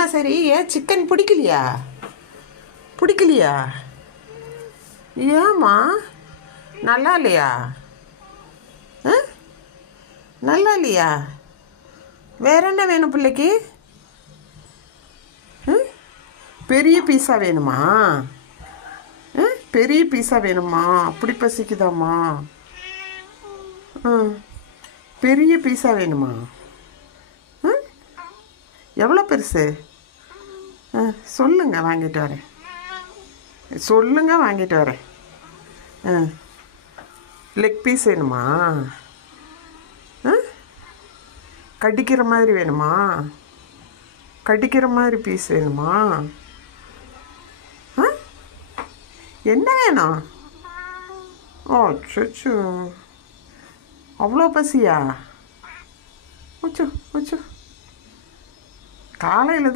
அம்மா சரி ஏன் சிக்கன் பிடிக்கலையா? பிடிக்கலையா? ஏம்மா நல்லா இல்லையா? ஆ நல்லா இல்லையா? வேற என்ன வேணும் பிள்ளைக்கு? பெரிய பீஸா வேணுமா? பெரிய பீஸா வேணுமா? அப்படி பசிக்குதாம்மா? பெரிய பீஸா வேணுமா? எவ்வளோ பெருசு? சொல்லுங்க, வாங்கிட்டு வரேன். சொல்லுங்க, வாங்கிட்டு வரேன். லெக் பீஸ் வேணுமா? கடிக்கிற மாதிரி வேணுமா? கடிக்கிற மாதிரி பீஸ் வேணுமா? என்ன வேணும்? ஓ அச்சோ, அவ்வளோ பசியா? அச்சோ அச்சோ, காலையில்